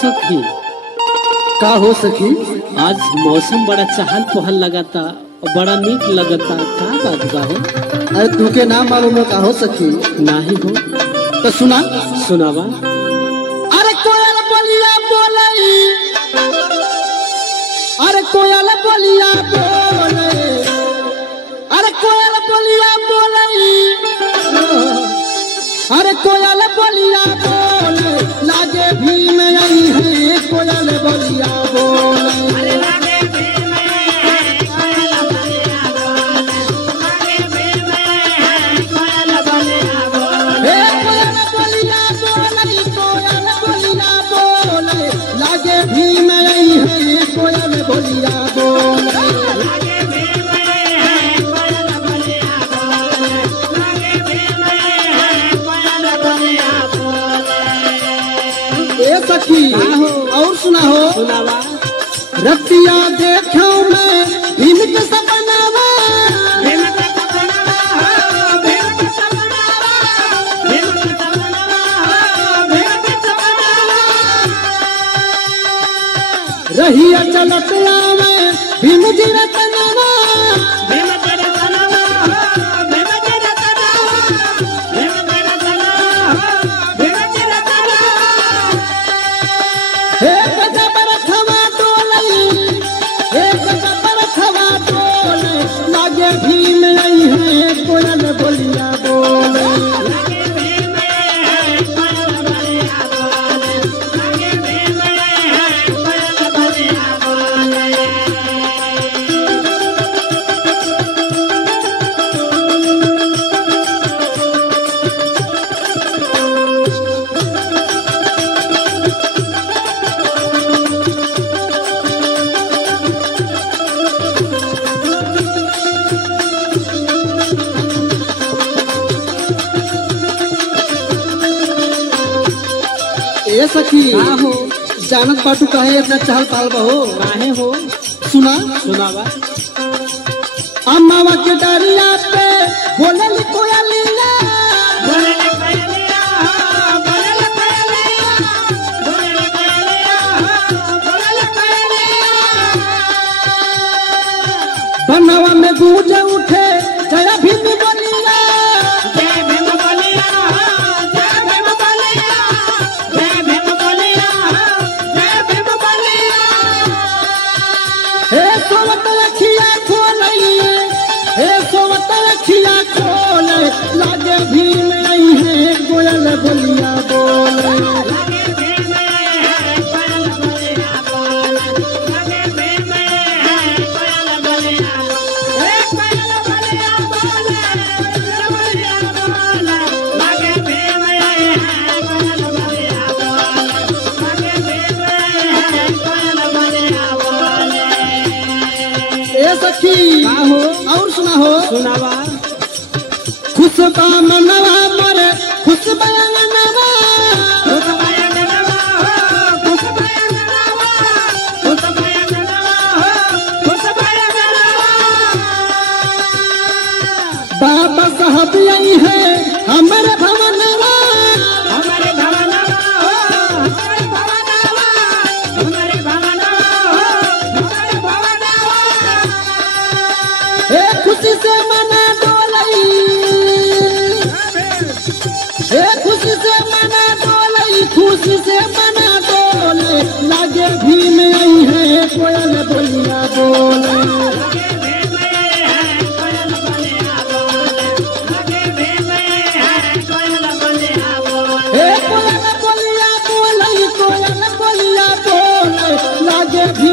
सखी का हो सखी? आज मौसम बड़ा चहल पहल लगाता और बड़ा नीक लगता, का बात बा हो? अरे तू के नाम मालूम है का हो सखी? नाही हो तो सुना सुनावा। अरे कोयल बोलिया बोले, अरे कोयल बोलिया बोले, अरे कोयल बोलिया बोले, अरे कोयल बोलिया बोले, लागे भी में आई है कोयल बोलिया बोले। अरे लागे भी में है कोयल बोलिया बोले, लागे भी में है कोयल बोलिया बोले। हे कोयल बोलिया बोले, कोयल बोलिया बोले, लागे भी में आई है कोयल बोलिया बोले। लागे भी में है कोयल बोलिया बोले, लागे भी में है कोयल बोलिया बोले। ए सखी और सुना हो सुनावा। रतिया देखो मैं भीम के सपनावा, भीम का सपना हो, भीम का सपना हो, भीम का सपना हो, भीम का सपना हो। रहिया चलत आवे भीम जी रतनवा, भीम तेरा सनवा हो, भीम तेरा सनवा हो, भीम तेरा सनवा हो, भीम तेरा सनवा हो। हे गजब रथवा डोलई, हे गजब रथवा डोले, लागे भीम आई है कोयल बोलिया बोले। लागे भी में है कोयल बोलिया बोले, लागे भी में है कोयल बोलिया बोले। ए सखी का हो? जानत बाटू काहे इतना चहल पहल बहो? काहे हो? सुना सुनावा। अम्मावा के डरिया पे बोले कोयलिया, बोले ले कोयलिया हो, बोले ले कोयलिया, बोले ले कोयलिया हो, बोले ले कोयलिया। बनवा में गूंज उठे जय भीम बोलिया। जय भीम बोलिया हो, जय भीम बोलिया, जय भीम बोलिया हो, जय भीम बोलिया। हे सोवत अखिया खोलई, हे सोवत अखिया खोले, लागे भीम आई है कोयल बोलिया बोले। लागे भी में है कोयल बोलिया बोले, लागे भी में है कोयल बोलिया बोले। हे कोयल बोलिया बोले, कोयल बोलिया बोले, लागे भी में है कोयल बोलिया बोले, लागे भी में है कोयल बोलिया बोले। ए सखी का हो? और सुना हो सुनावा। खुशबा मनवा मरे खुशबा अंगनवा, खुश भयंगनवा हो, खुश भयंगनवा, खुश भयंगनवा हो, खुश भयंगनवा। बाबा साहब आई है हमारे भवनवा, हमारे भवनवा हो, हमारे भवनवा, हमारे भवनवा हो, हमारे भवनवा। हे खुशी से मना डोलई, हे खुशी से मना डोलई, खुशी से मना डोले, लागे भीम आई है कोयल बोलिया बोले। लागे भी में है कोयल बोलिया बोले, लागे भी में है कोयल बोलिया बोले। हे कोयल बोलिया बोले, कोयल बोलिया बोले, लागे भी